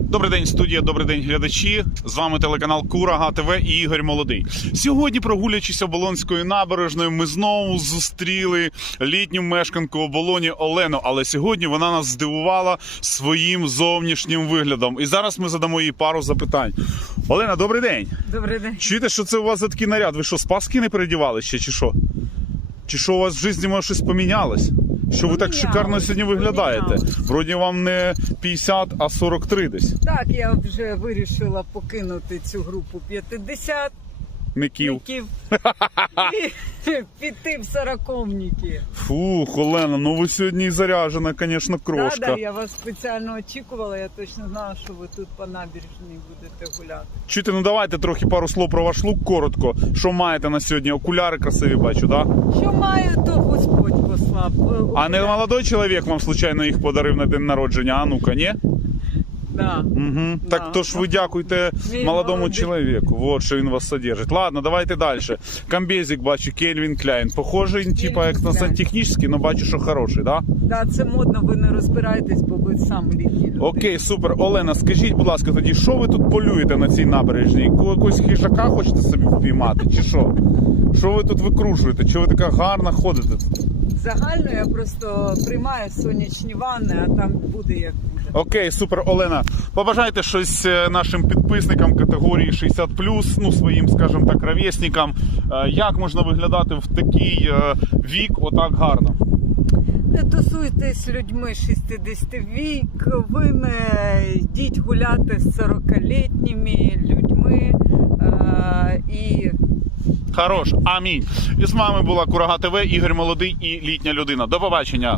Добрий день, студія, добрий день, глядачі. З вами телеканал Курага ТВ і Ігор Молодий. Сьогодні, прогулячись оболонською набережною, ми знову зустріли літню мешканку оболоні Олену. Але сьогодні вона нас здивувала своїм зовнішнім виглядом. І зараз ми задамо їй пару запитань. Олена, добрий день. Добрий день. Чуєте, що це у вас за такий наряд? Ви що, з Пасхи не передівали ще, чи що? Чи що у вас в житті може щось помінялось? Що ви так Помінялось, шикарно сьогодні виглядаєте? помінялось. Вроді вам не 50, а 43 десь. Так, я вже вирішила покинути цю групу 50 Ників. ників і піти в сороковники. Фух, Олена, ну ви сьогодні заряжена, звісно, крошка. Да, да, я вас спеціально очікувала, я точно знала, що ви тут по набережній будете гуляти. Чуєте, ну давайте трохи пару слов про ваш лук коротко. Що маєте на сьогодні? Окуляри красиві бачу, да? Що маю, то Господь послав. Е, А не окуляри. молодой чоловік вам случайно їх подарив на день народження, а ну-ка, ні? Да. Угу. Да. Так то ж ви дякуйте Він молодому молодий. чоловіку. Вот що він вас содержить. Ладно, давайте далі. Комбезик бачу, Кельвін Кляйн. Похожий, типа як на Кляйн. сантехнічний, але бачу, що хороший, да? Да, це модно, ви не розбираєтесь, бо ви сам літній люди. Окей, супер. Олена, скажіть, будь ласка, тоді, що ви тут полюєте на цій набережній? Ко- Якогось хижака хочете собі впіймати, чи що? Що ви тут викружуєте? Чи ви така гарна ходите? Загально я просто приймаю сонячні ванни, а там буде як. Окей, супер, Олена. Побажайте щось е, нашим підписникам категорії 60 ну своїм, скажімо так, ровесникам. Е, Як можна виглядати в такий е, вік отак гарно? Не тусуйтесь з людьми 60 вік, ви не йдіть гуляти з 40-літніми людьми е, і Хорош, амінь. І з вами була Курага ТВ, Ігор Молодий і літня людина. До побачення.